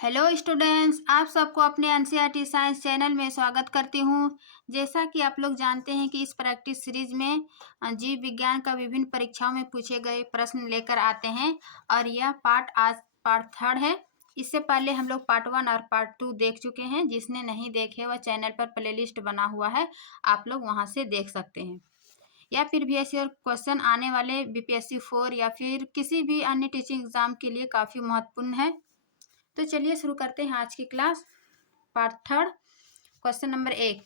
Hello students, आप सबको अपने एनसीईआरटी साइंस चैनल में स्वागत करती हूँ। जैसा कि आप लोग जानते हैं कि इस प्रैक्टिस सीरीज में जीव विज्ञान का विभिन्न परीक्षाओं में पूछे गए प्रश्न लेकर आते हैं और यह आज पार्ट थर्ड है। इससे पहले हम लोग पार्ट 1 और पार्ट 2 देख चुके हैं। जिसने नहीं देखे वह चैनल पर प्लेलिस्ट बना हुआ है, आप लोग वहाँ से देख सकते हैं। या फिर प्रीवियस ईयर क्वेश्चन आने वाले बीपीएससी 4 या फिर किसी भी अन्य टीचिंग एग्जाम के लिए काफ़ी महत्वपूर्ण है। तो चलिए शुरू करते हैं आज की class. Part third, question number 1।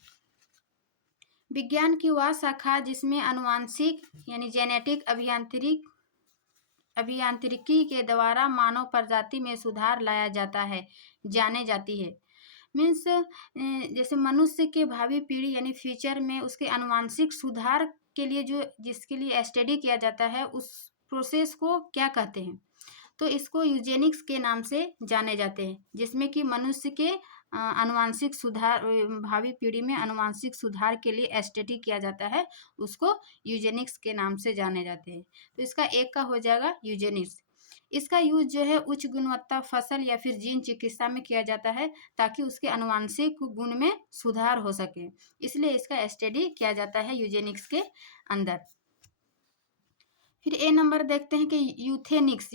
विज्ञान की वह शाखा जिसमें आनुवांशिक यानी जेनेटिक अभियांत्रिकी के द्वारा मानव प्रजाति में सुधार लाया जाता है जाने जाती है। मीन्स जैसे मनुष्य के भावी पीढ़ी यानी फ्यूचर में उसके आनुवांशिक सुधार के लिए जिसके लिए स्टडी किया जाता है, उस प्रोसेस को क्या कहते हैं? तो इसको यूजेनिक्स के नाम से जाने जाते हैं, जिसमें कि मनुष्य के आनुवांशिक सुधार, भावी पीढ़ी में आनुवांशिक सुधार के लिए स्टडी किया जाता है, उसको यूजेनिक्स के नाम से जाने जाते हैं। तो इसका एक का हो जाएगा यूजेनिक्स। इसका यूज जो है उच्च गुणवत्ता फसल या फिर जीन चिकित्सा में किया जाता है ताकि उसके आनुवांशिक गुण में सुधार हो सके, इसलिए इसका स्टडी किया जाता है यूजेनिक्स के अंदर। फिर ए नंबर देखते हैं कि यूथेनिक्स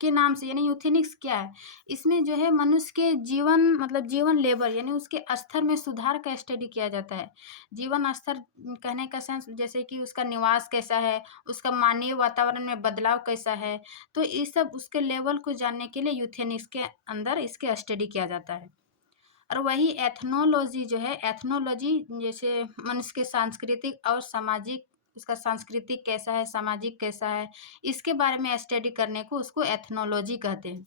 के नाम से यानी यूथेनिक्स क्या है? इसमें जो है मनुष्य के जीवन लेवल यानी उसके स्तर में सुधार का स्टडी किया जाता है। जीवन स्तर कहने का सेंस जैसे कि उसका निवास कैसा है, उसका मानवीय वातावरण में बदलाव कैसा है, तो ये सब उसके लेवल को जानने के लिए यूथेनिक्स के अंदर इसके स्टडी किया जाता है। और वही एथनोलॉजी जो है, एथनोलॉजी जैसे मनुष्य के सांस्कृतिक और सामाजिक, उसका सांस्कृतिक कैसा है, सामाजिक कैसा है, इसके बारे में स्टडी करने को उसको एथनोलॉजी कहते हैं।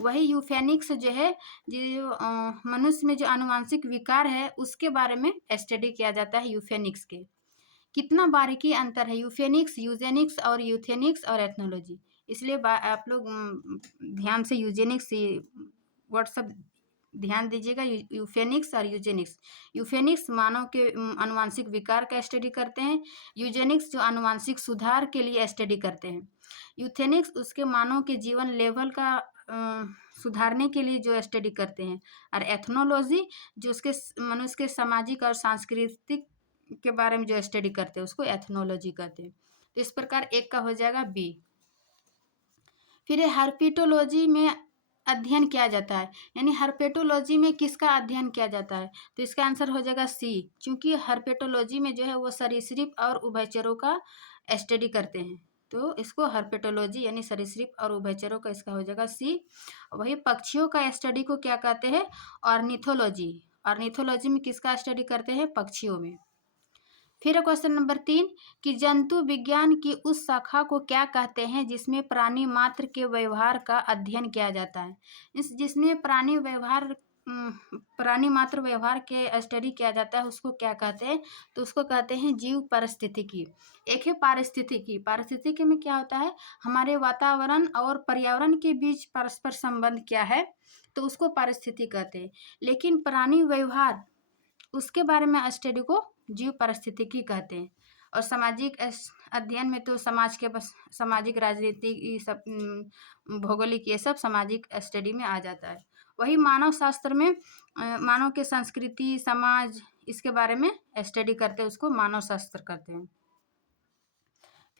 वही यूफेनिक्स जो है, जो मनुष्य में जो आनुवांशिक विकार है उसके बारे में स्टडी किया जाता है यूफेनिक्स के। कितना बारीकी अंतर है यूफेनिक्स, यूजेनिक्स और यूथेनिक्स और एथनोलॉजी, इसलिए आप लोग ध्यान से यूजेनिक्स वर्ड सब ध्यान दीजिएगा। यूफेनिक्स और यूजेनिक्स। यूफेनिक्स मानव के आनुवांशिक विकार का स्टडी करते हैं, यूजेनिक्स जो आनुवांशिक सुधार के लिए स्टडी करते हैं, यूथेनिक्स उसके मानव के जीवन लेवल का सुधारने के लिए जो स्टडी करते हैं, और एथनोलॉजी जो उसके मनुष्य के सामाजिक और सांस्कृतिक के बारे में जो स्टडी करते हैं उसको एथनोलॉजी कहते हैं। तो इस प्रकार एक का हो जाएगा बी। फिर हर्पेटोलॉजी में अध्ययन किया जाता है, यानी हर्पेटोलॉजी में किसका अध्ययन किया जाता है? तो इसका आंसर हो जाएगा सी, क्योंकि हर्पेटोलॉजी में जो है वो सरीसृप और उभयचरों का स्टडी करते हैं, तो इसको हर्पेटोलॉजी यानी सरीसृप और उभयचरों का इसका हो जाएगा सी। वही पक्षियों का स्टडी को क्या कहते हैं? ऑर्निथोलॉजी। ऑर्निथोलॉजी में किसका स्टडी करते हैं? पक्षियों में। फिर क्वेश्चन नंबर 3 कि जंतु विज्ञान की उस शाखा को क्या कहते हैं जिसमें प्राणी मात्र के व्यवहार का अध्ययन किया जाता है? जिसमें प्राणी मात्र व्यवहार के स्टडी किया जाता है उसको क्या कहते हैं? तो उसको कहते हैं जीव पारिस्थितिकी। एक है पारिस्थितिकी में क्या होता है, हमारे वातावरण और पर्यावरण के बीच परस्पर संबंध क्या है, तो उसको पारिस्थितिकी कहते हैं। लेकिन प्राणी व्यवहार उसके बारे में स्टडी को जीव पारिस्थितिकी कहते हैं। और सामाजिक अध्ययन में तो समाज के बस सामाजिक, राजनीतिक, ये सब भौगोलिक, ये सब सामाजिक स्टडी में आ जाता है। वही मानव शास्त्र में मानव के संस्कृति, समाज, इसके बारे में स्टडी करते हैं, उसको मानव शास्त्र कहते हैं।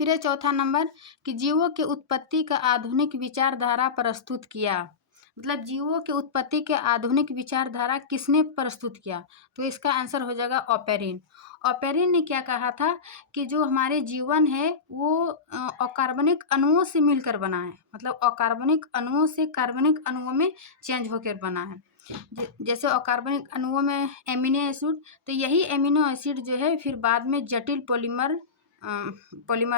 फिर है चौथा नंबर कि जीवों के उत्पत्ति का आधुनिक विचारधारा प्रस्तुत किया। मतलब जीवों के उत्पत्ति के आधुनिक विचारधारा किसने प्रस्तुत किया? तो इसका आंसर हो जाएगा ऑपेरिन। ऑपेरिन ने क्या कहा था कि जो हमारे जीवन है वो अकार्बनिक अणुओं से मिलकर बना है, मतलब अकार्बनिक अणुओं से कार्बनिक अणुओं में चेंज होकर बना है। जैसे अकार्बनिक अणुओं में एमिनो एसिड, तो यही एमिनो एसिड जो है फिर बाद में जटिल पॉलीमर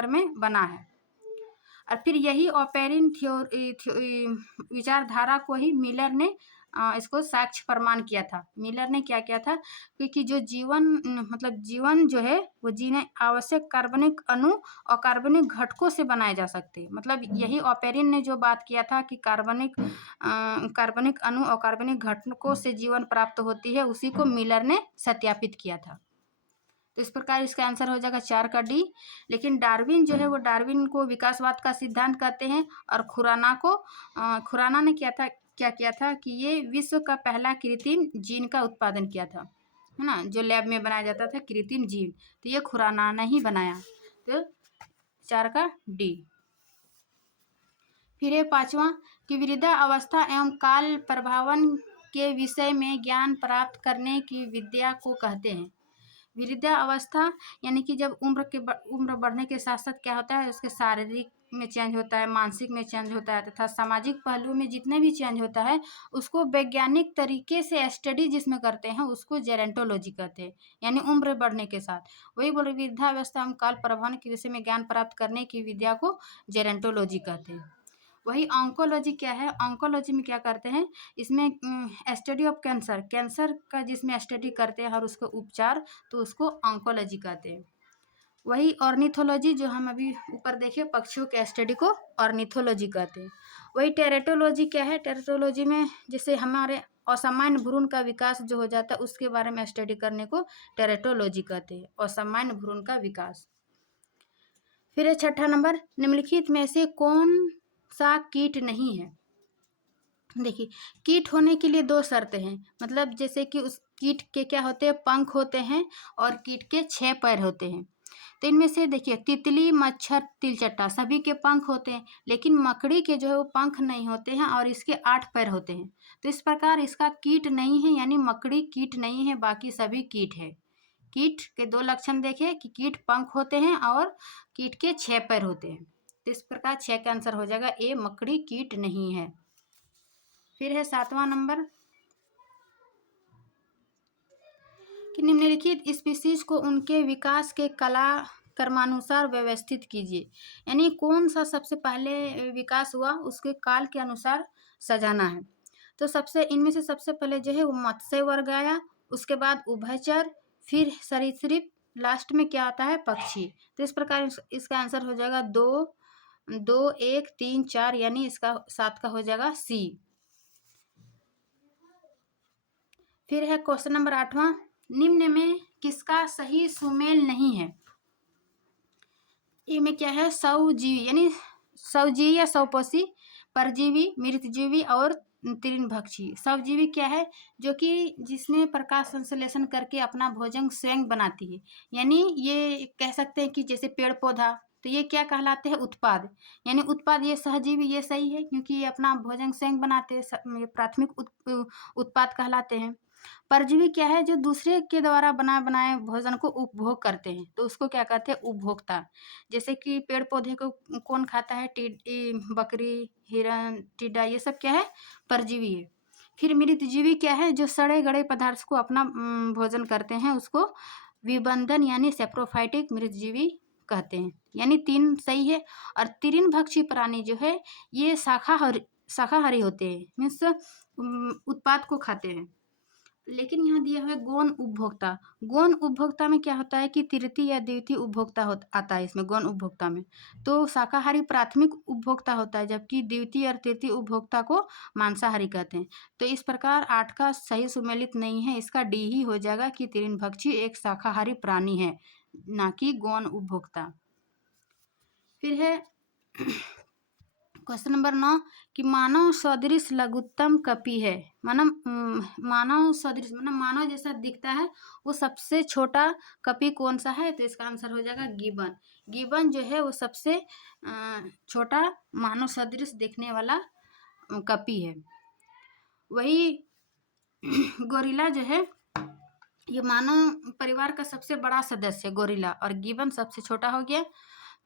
में बना है। और फिर यही ऑपेरिन विचारधारा को ही मिलर ने इसको साक्ष्य प्रमाण किया था। मिलर ने क्या किया था, क्योंकि जो जीवन जो है वो जीने आवश्यक कार्बनिक अणु और कार्बनिक घटकों से बनाए जा सकते हैं। मतलब यही ऑपेरिन ने जो बात किया था कि कार्बनिक अणु और कार्बनिक घटकों से जीवन प्राप्त होती है, उसी को मिलर ने सत्यापित किया था। तो इस प्रकार इसका आंसर हो जाएगा 4 का डी। लेकिन डार्विन जो है वो डार्विन को विकासवाद का सिद्धांत कहते हैं, और खुराना ने क्या था, क्या किया था कि ये विश्व का पहला कृत्रिम जीन का उत्पादन किया था, है ना, जो लैब में बनाया जाता था कृत्रिम जीन, तो ये खुराना ने ही बनाया। तो 4 का डी। फिर है 5वां कि वृद्धा अवस्था एवं काल प्रभावन के विषय में ज्ञान प्राप्त करने की विद्या को कहते हैं। वृद्धा अवस्था यानी कि जब उम्र बढ़ने के साथ साथ क्या होता है, उसके शारीरिक में चेंज होता है, मानसिक में चेंज होता है तथा सामाजिक पहलू में जितने भी चेंज होता है उसको वैज्ञानिक तरीके से स्टडी जिसमें करते हैं उसको जेरेंटोलॉजी कहते हैं, यानी उम्र बढ़ने के साथ। वही बोले वृद्धावस्था हम काल प्रभावन के विषय में ज्ञान प्राप्त करने की विद्या को जेरेंटोलॉजी कहते हैं। वही ऑन्कोलॉजी क्या है, ऑन्कोलॉजी में क्या करते हैं, इसमें स्टडी ऑफ कैंसर, कैंसर का जिसमें स्टडी करते हैं और उसका उपचार, तो उसको ऑन्कोलॉजी कहते हैं। वही ऑर्निथोलॉजी जो हम अभी ऊपर देखे पक्षियों के स्टडी को ऑर्निथोलॉजी कहते हैं। वही टेरेटोलॉजी क्या है, टेरेटोलॉजी में जैसे हमारे असामान्य भ्रूण का विकास जो हो जाता है उसके बारे में स्टडी करने को टेरेटोलॉजी कहते हैं, असामान्य भ्रूण का विकास। फिर 6ठा नंबर, निम्नलिखित में से कौन सा कीट नहीं है। देखिए कीट होने के लिए 2 शर्तें हैं, मतलब जैसे कि उस कीट के क्या होते हैं, पंख होते हैं और कीट के 6 पैर होते हैं। तो इनमें से देखिए तितली, मच्छर, तिलचट्टा सभी के पंख होते हैं, लेकिन मकड़ी के जो है वो पंख नहीं होते हैं और इसके 8 पैर होते हैं। तो इस प्रकार इसका कीट नहीं है, यानी मकड़ी कीट नहीं है, बाकी सभी कीट है। कीट के 2 लक्षण देखे कि कीट पंख होते हैं और कीट के 6 पैर होते हैं। तो इस प्रकार 6 का आंसर हो जाएगा ए, मकड़ी कीट नहीं है। फिर है 7वां नंबर कि निम्नलिखित स्पीसीज को उनके विकास के कला क्रमानुसार व्यवस्थित कीजिए, यानी कौन सा सबसे पहले विकास हुआ उसके काल के अनुसार सजाना है। तो इनमें से सबसे पहले जो है वो मत्स्य वर्ग आया, उसके बाद उभयचर, फिर सरीसृप, लास्ट में क्या आता है, पक्षी। तो इस प्रकार इसका आंसर हो जाएगा 2, 2, 1, 3, 4, यानी इसका 7 का हो जाएगा सी। फिर है क्वेश्चन नंबर 8वां, निम्न में किसका सही सुमेल नहीं है। ये में क्या है, सौजीवी यानी सौजीवी या सौपोषी, परजीवी, मृतजीवी और तृणभक्षी। सौजीवी क्या है, जो कि जिसमें प्रकाश संश्लेषण करके अपना भोजन स्वयं बनाती है, यानी ये कह सकते हैं कि जैसे पेड़ पौधा, तो ये क्या कहलाते हैं, उत्पाद, यानी उत्पाद। ये सहजीवी ये सही है क्योंकि ये अपना भोजन स्वयं बनाते हैं, प्राथमिक उत्पाद कहलाते हैं। परजीवी क्या है, जो दूसरे के द्वारा बनाए भोजन को उपभोग करते हैं, तो उसको क्या कहते हैं, उपभोक्ता। जैसे कि पेड़ पौधे को कौन खाता है, बकरी, हिरण, टिड्डा, ये सब क्या है, परजीवी है। फिर मृतजीवी क्या है, जो सड़े गड़े पदार्थ को अपना भोजन करते हैं, उसको विबंधन यानी सेप्रोफाइटिक मृतजीवी कहते हैं, यानी 3 सही है। और तृणभक्षी प्राणी जो है ये शाकाहारी होते हैं, मीन्स उत्पाद को खाते हैं। लेकिन यहाँ दिया हुआ है गौण उपभोक्ता। गौण उपभोक्ता में क्या होता है कि तृतीय या द्वितीय उपभोक्ता आता है इसमें, गौण उपभोक्ता में। तो शाकाहारी प्राथमिक उपभोक्ता होता है, जबकि द्वितीय और तृतीय उपभोक्ता को मांसाहारी कहते हैं। तो इस प्रकार 8 का सही सुमेलित नहीं है, इसका डी ही हो जाएगा कि तृणभक्षी एक शाकाहारी प्राणी है, ना कि गौण उपभोक्ता। फिर है क्वेश्चन नंबर 9 कि मानव सदृश लघुत्तम कपि है। मानव सदृश मतलब मानव जैसा दिखता है वो सबसे छोटा कपि कौन सा है, तो इसका आंसर हो जाएगा गिबन। गिबन जो है वो सबसे छोटा मानव सदृश दिखने वाला कपि है। वही गोरिल्ला जो है ये मानव परिवार का सबसे बड़ा सदस्य है गोरिल्ला, और गिबन सबसे छोटा हो गया।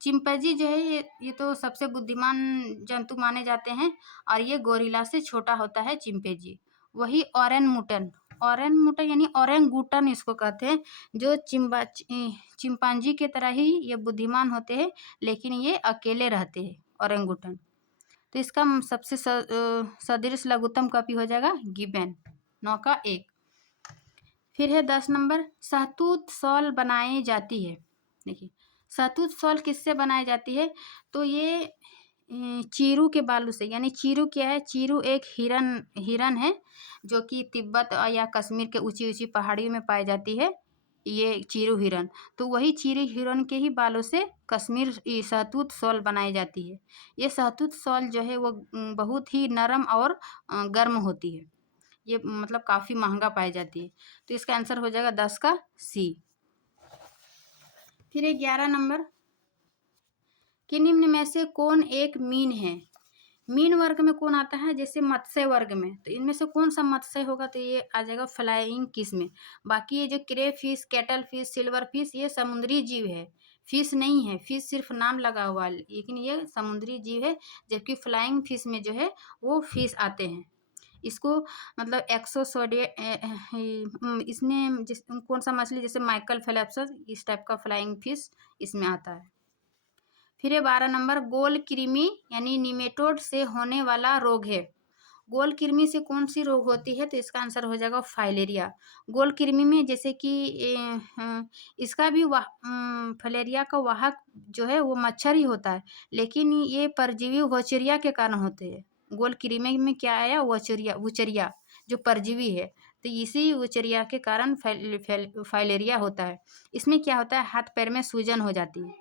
चिंपैंजी जो है ये तो सबसे बुद्धिमान जंतु माने जाते हैं, और ये गोरिल्ला से छोटा होता है चिंपैंजी। वही ओरेंगुटन यानी ओरेंगुटन इसको कहते हैं, जो चिंपांजी के तरह ही ये बुद्धिमान होते हैं, लेकिन ये अकेले रहते हैं ओरेंगुटन। तो इसका सबसे सदृश लघुत्तम कपि हो जाएगा गिबन। 9 का 1। फिर है 10 नंबर, शहतूत शॉल बनाई जाती है। देखिए शहतूत शॉल किससे बनाई जाती है, तो ये चीरू के बालू से, यानी चीरू क्या है, चीरू एक हिरन है जो कि तिब्बत या कश्मीर के ऊंची ऊंची पहाड़ियों में पाई जाती है। ये चीरू हिरन, तो वही चीरू हिरन के ही बालों से कश्मीर शहतूत शॉल बनाई जाती है। ये शहतूत शॉल जो है वो बहुत ही नरम और गर्म होती है। ये मतलब काफ़ी महंगा पाई जाती है। तो इसका आंसर हो जाएगा 10 का सी। फिर 11 नंबर, कि निम्न में से कौन एक मीन है? मीन वर्ग में कौन आता है? जैसे मत्स्य वर्ग में, तो इनमें से कौन सा मत्स्य होगा? तो ये आ जाएगा फ्लाइंग किस में। बाकी ये जो crayfish, cuttlefish, silverfish, ये समुद्री जीव है, फिश नहीं है। फिश सिर्फ नाम लगा हुआ है, लेकिन ये समुद्री जीव है। जबकि फ्लाइंग फिश में जो है वो फिश आते हैं। इसको मतलब इसमें कौन सा मछली, जैसे माइकल फेलेप्स, इस टाइप का फ्लाइंग फिश इसमें आता है। फिर ये 12 नंबर, गोल कृमि यानी निमेटोड से होने वाला रोग है। गोल कृमि से कौन सी रोग होती है? तो इसका आंसर हो जाएगा फाइलेरिया। गोल कृमि में जैसे कि इसका भी फाइलेरिया का वाहक जो है वो मच्छर ही होता है, लेकिन ये परजीवी वोचेरिया के कारण होते हैं। गोल कृमि में क्या आया? वुचरिया जो परजीवी है, तो इसी वुचरिया के कारण फाइलेरिया होता है। इसमें क्या होता है? हाथ पैर में सूजन हो जाती है।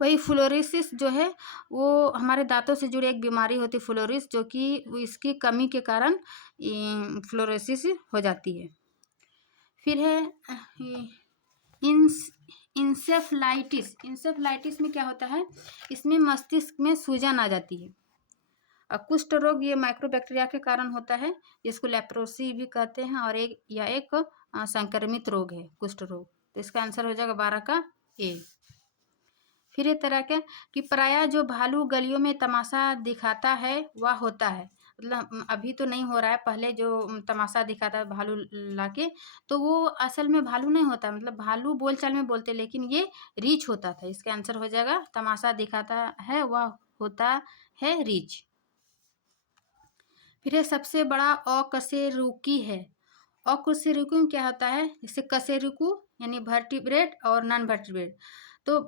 वही फ्लोरोसिस जो है वो हमारे दांतों से जुड़ी एक बीमारी होती है फ्लोरिस, जो कि इसकी कमी के कारण फ्लोरोसिस हो जाती है। फिर है इंस इंसेफ्लाइटिस। इंसेफ्लाइटिस में क्या होता है? इसमें मस्तिष्क में सूजन आ जाती है। और कुष्ठ रोग ये माइक्रोबैक्टीरिया के कारण होता है, जिसको लेप्रोसी भी कहते हैं, और एक संक्रमित रोग है कुष्ठ रोग। तो इसका आंसर हो जाएगा 12 का ए। फिर एक तरह के कि प्रायः जो भालू गलियों में तमाशा दिखाता है वह होता है, मतलब अभी तो नहीं हो रहा है, पहले जो तमाशा दिखाता है भालू लाके, तो वो असल में भालू नहीं होता, मतलब भालू बोलचाल में बोलते, लेकिन ये रीछ होता था। इसका आंसर हो जाएगा तमाशा दिखाता है वह होता है रीछ। फिर सबसे बड़ा अकशेरुकी है। अकशेरुकी में क्या होता है? जैसे कशेरुकी यानी वर्टिब्रेट और नॉन वर्टिब्रेट। तो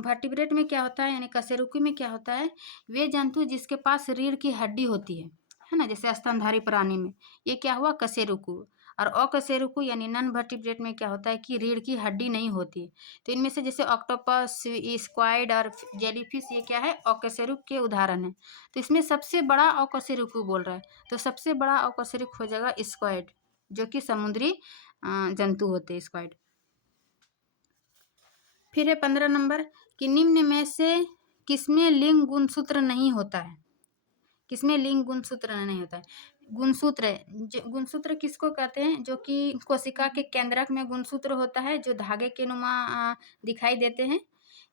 वर्टिब्रेट में क्या होता है, यानी कशेरुकी में क्या होता है? वे जंतु जिसके पास रीढ़ की हड्डी होती है ना, जैसे स्तनधारी प्राणी में, ये क्या हुआ? कशेरुकी। और अकशेरुकी यानी नॉन वर्टिब्रेट में क्या होता है कि रीढ़ की हड्डी नहीं होती। तो इनमें से जैसे ऑक्टोपस, स्क्वाइड और जेलीफिश, ये क्या है? अकशेरुकी के उदाहरण है। तो इसमें सबसे बड़ा अकशेरुकी बोल रहा है, तो सबसे बड़ा अकशेरुकी हो जाएगा स्क्वाइड, जो कि समुद्री जंतु होते हैं स्क्वाइड। फिर है 15 नंबर, कि निम्न में से किसमें लिंग गुणसूत्र नहीं होता है? किसमें लिंग गुणसूत्र नहीं होता है? गुणसूत्र किसको कहते हैं? जो कि कोशिका के केंद्रक में गुणसूत्र होता है, जो धागे के नुमा दिखाई देते हैं।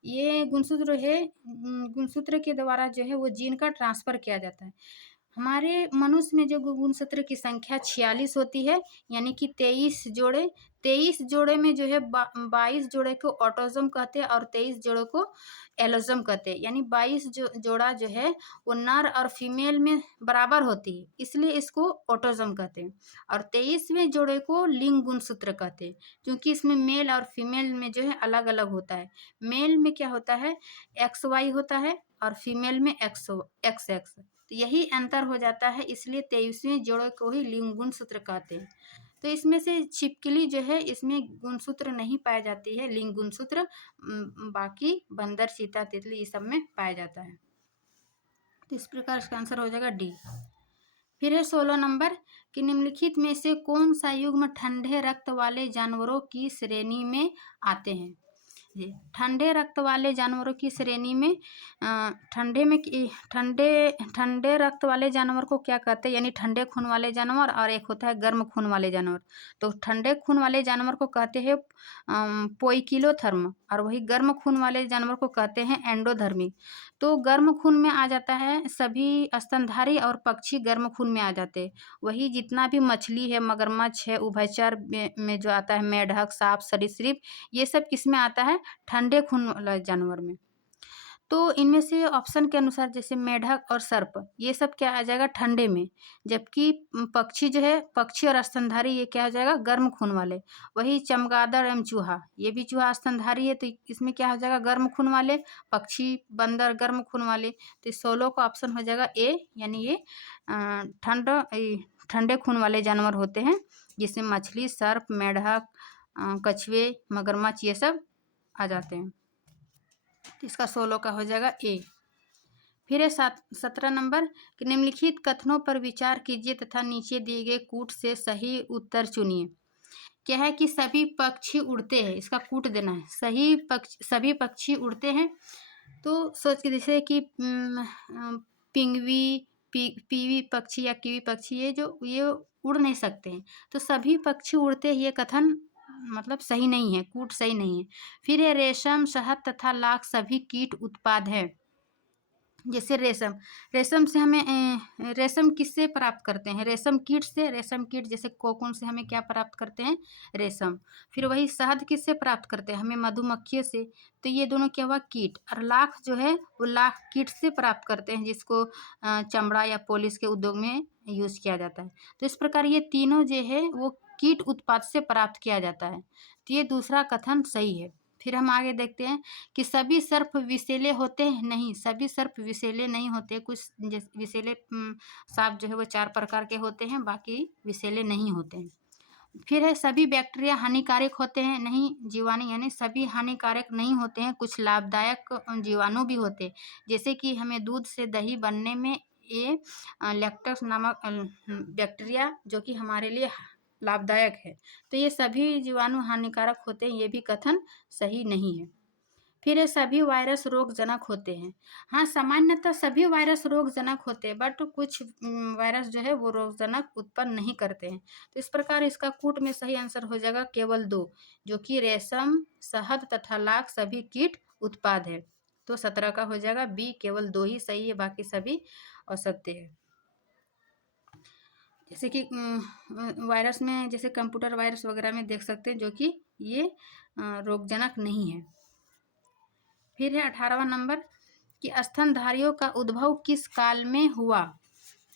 ये गुणसूत्र है, गुणसूत्र के द्वारा जो है वो जीन का ट्रांसफर किया जाता है। हमारे मनुष्य में जो गुणसूत्र की संख्या 46 होती है, यानी कि 23 जोड़े। 23 जोड़े में जो है 22 जोड़े को ऑटोजम कहते हैं और 23 जोड़ों को एलोजम कहते हैं। यानी 22 जोड़ा जो है वो नर और फीमेल में बराबर होती है, इसलिए इसको ऑटोजम कहते हैं। और 23वें जोड़े को लिंग गुणसूत्र कहते हैं, क्योंकि इसमें मेल और फीमेल में जो है अलग अलग होता है। मेल में क्या होता है? XY होता है, और फीमेल में XX। तो यही अंतर हो जाता है, इसलिए 23वें जोड़े को ही लिंग गुणसूत्र कहते हैं। तो इसमें से छिपकली जो है इसमें गुणसूत्र नहीं पाई जाती है, लिंग गुणसूत्र, बाकी बंदर, चीता, तितली इस सब में पाया जाता है। तो इस प्रकार इसका आंसर हो जाएगा डी। फिर है 16 नंबर, कि निम्नलिखित में से कौन सा युग्म ठंडे रक्त वाले जानवरों की श्रेणी में आते हैं? ठंडे रक्त वाले जानवरों की श्रेणी में ठंडे रक्त वाले जानवर को क्या कहते हैं? यानी ठंडे खून वाले जानवर, और एक होता है गर्म खून वाले जानवर। तो ठंडे खून वाले जानवर को कहते हैं पोइकिलोथर्म, और वही गर्म खून वाले जानवर को कहते हैं एंडोधर्मी। तो गर्म खून में आ जाता है सभी स्तनधारी और पक्षी गर्म खून में आ जाते हैं। वही जितना भी मछली है, मगरमच्छ है, उभयचर में जो आता है, मेढक, सांप, सरीसृप, ये सब किस में आता है? ठंडे खून वाला जानवर में। तो इनमें से ऑप्शन के अनुसार जैसे मेढक और सर्प, ये सब क्या आ जाएगा? ठंडे में। जबकि पक्षी जो है, पक्षी और स्तनधारी, ये क्या आ जाएगा? गर्म खून वाले। वही चमगादड़ एवं चूहा, ये भी चूहा स्तनधारी है, तो इसमें क्या हो जाएगा? गर्म खून वाले। पक्षी, बंदर गर्म खून वाले। तो 16 का ऑप्शन हो जाएगा ए, यानी ये ठंडे खून वाले जानवर होते हैं, जिसमें मछली, सर्प, मेंढक, कछुए, मगरमच्छ ये सब आ जाते हैं। तो इसका 16 का हो जाएगा ए। फिर है 17 नंबर कि निम्नलिखित कथनों पर विचार कीजिए तथा नीचे दिए गए कूट से सही उत्तर चुनिए। क्या है कि सभी पक्षी उड़ते हैं, इसका कूट देना है। सभी पक्षी उड़ते हैं, तो सोच के जैसे कि पिंगवी, पीवी पक्षी या कीवी पक्षी ये उड़ नहीं सकते हैं, तो सभी पक्षी उड़ते हैं ये कथन मतलब सही नहीं है, कूट सही नहीं है। फिर है रेशम, शहद तथा लाख सभी कीट उत्पाद है। जैसे रेशम से हमें रेशम किससे प्राप्त करते हैं? रेशम कीट से। रेशम कीट जैसे कोकून से हमें क्या प्राप्त करते हैं? रेशम। फिर वही शहद किससे प्राप्त करते हैं? हमें मधुमक्खियों से। तो ये दोनों क्या हुआ? कीट। और लाख जो है वो लाख कीट से प्राप्त करते हैं, जिसको चमड़ा या पॉलिश के उद्योग में यूज किया जाता है। तो इस प्रकार ये तीनों जो है वो कीट उत्पाद से प्राप्त किया जाता है। तो ये दूसरा कथन सही है। फिर हम आगे देखते हैं कि सभी सर्प विषैले होते हैं। नहीं, सभी सर्प विषैले नहीं होते। कुछ विषैले सांप जो है वो 4 प्रकार के होते हैं, बाकी विषैले नहीं होते हैं। फिर है सभी बैक्टीरिया हानिकारक होते हैं। नहीं, जीवाणु यानी सभी हानिकारक नहीं होते हैं, कुछ लाभदायक जीवाणु भी होते हैं। जैसे कि हमें दूध से दही बनने में ये लैक्टोस नामक बैक्टीरिया जो कि हमारे लिए लाभदायक है। तो ये सभी जीवाणु हानिकारक होते हैं, ये भी कथन सही नहीं है। फिर है सभी वायरस रोगजनक होते हैं। हाँ, सामान्यतः सभी वायरस रोगजनक होते हैं, बट कुछ वायरस जो है वो रोगजनक उत्पन्न नहीं करते हैं। तो इस प्रकार इसका कूट में सही आंसर हो जाएगा केवल 2, जो कि रेशम, शहद तथा लाख सभी कीट उत्पाद है। तो 17 का हो जाएगा बी, केवल 2 ही सही है, बाकी सभी असत्य है। जैसे कि वायरस में जैसे कंप्यूटर वायरस वगैरह में देख सकते हैं, जो कि ये रोगजनक नहीं है। फिर है 18वां नंबर कि स्तनधारियों का उद्भव किस काल में हुआ,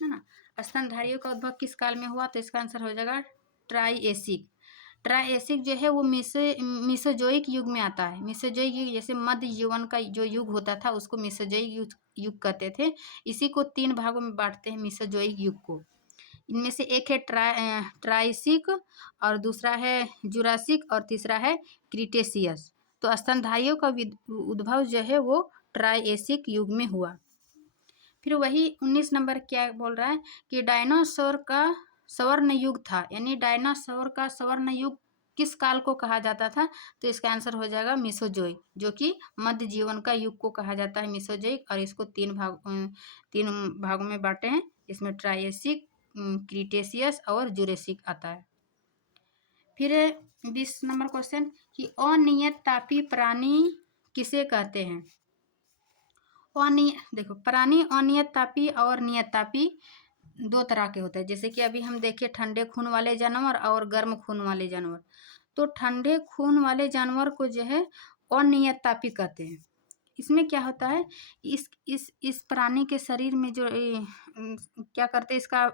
है ना। स्तनधारियों का उद्भव किस काल में हुआ? तो इसका आंसर हो जाएगा ट्राइएसिक। ट्राइएसिक जो है वो मीसोजोइक युग में आता है। मीसोजोइक युग जैसे मध्य जीवन का जो युग होता था उसको मीसोजोइक युग कहते थे। इसी को 3 भागों में बांटते हैं मीसोजोइक युग को। इनमें से एक है ट्राइसिक, और दूसरा है जुरासिक, और तीसरा है क्रीटेशियस। तो स्तनधारियों का उद्भव जो है वो ट्राइएसिक युग में हुआ। फिर वही 19 नंबर क्या बोल रहा है कि डायनासोर का स्वर्ण युग था, यानी डायनासोर का स्वर्ण युग किस काल को कहा जाता था? तो इसका आंसर हो जाएगा मीसोजोइक, जो कि मध्य जीवन का युग को कहा जाता है मीसोजोइक। और इसको 3 भागों में बांटे हैं, इसमें ट्राइएसिक, क्रीटेशियस और जुरेसिक आता है। फिर 20 नंबर क्वेश्चन कि अनियत तापी प्राणी किसे कहते हैं? देखो, प्राणी अनियत तापी और नियत तापी 2 तरह के होते हैं। जैसे कि अभी हम देखिए ठंडे खून वाले जानवर और गर्म खून वाले जानवर। तो ठंडे खून वाले जानवर को जो है अनियत तापी कहते हैं। इसमें क्या होता है, इस प्राणी के शरीर में जो क्या करते हैं, इसका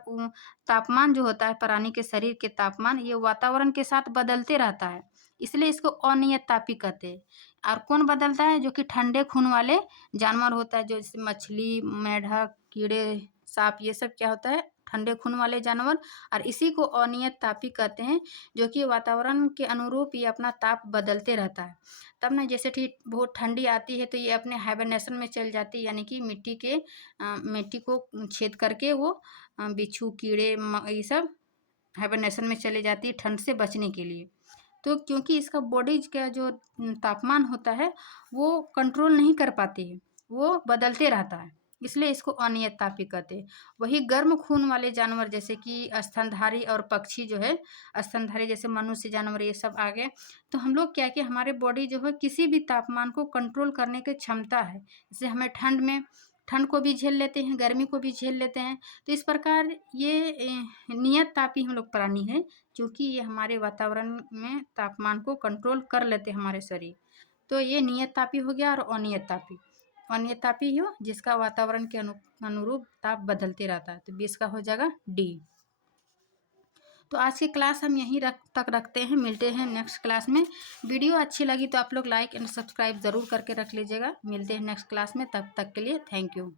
तापमान जो होता है, प्राणी के शरीर के तापमान ये वातावरण के साथ बदलते रहता है, इसलिए इसको अनियत तापी कहते हैं। और कौन बदलता है? जो कि ठंडे खून वाले जानवर होता है, जो जैसे मछली, मेंढक, कीड़े, सांप, ये सब क्या होता है? ठंडे खून वाले जानवर। और इसी को अनियत तापी कहते हैं, जो कि वातावरण के अनुरूप ये अपना ताप बदलते रहता है। तब ना जैसे ठीक बहुत ठंडी आती है तो ये अपने हाइबरनेशन में चल जाती है, यानी कि मिट्टी को छेद करके वो बिच्छू, कीड़े, ये सब हाइबरनेशन में चले जाती है ठंड से बचने के लिए। तो क्योंकि इसका बॉडी का जो तापमान होता है वो कंट्रोल नहीं कर पाती है, वो बदलते रहता है, इसलिए इसको अनियत तापी कहते हैं। वही गर्म खून वाले जानवर जैसे कि स्तनधारी और पक्षी जो है, स्तनधारी जैसे मनुष्य, जानवर, ये सब आ गए। तो हम लोग क्या कि हमारे बॉडी जो है किसी भी तापमान को कंट्रोल करने की क्षमता है। जैसे हमें ठंड को भी झेल लेते हैं, गर्मी को भी झेल लेते हैं। तो इस प्रकार ये नियत तापी हम लोग प्राणी हैं, क्योंकि ये हमारे वातावरण में तापमान को कंट्रोल कर लेते हैं हमारे शरीर। तो ये नियत तापी हो गया। और अनियत तापी, अनियत तापी हो जिसका वातावरण के अनुरूप ताप बदलते रहता है। तो 20 का हो जाएगा डी। तो आज की क्लास हम यहीं तक रखते हैं, मिलते हैं नेक्स्ट क्लास में। वीडियो अच्छी लगी तो आप लोग लाइक एंड सब्सक्राइब ज़रूर करके रख लीजिएगा। मिलते हैं नेक्स्ट क्लास में, तब तक के लिए थैंक यू।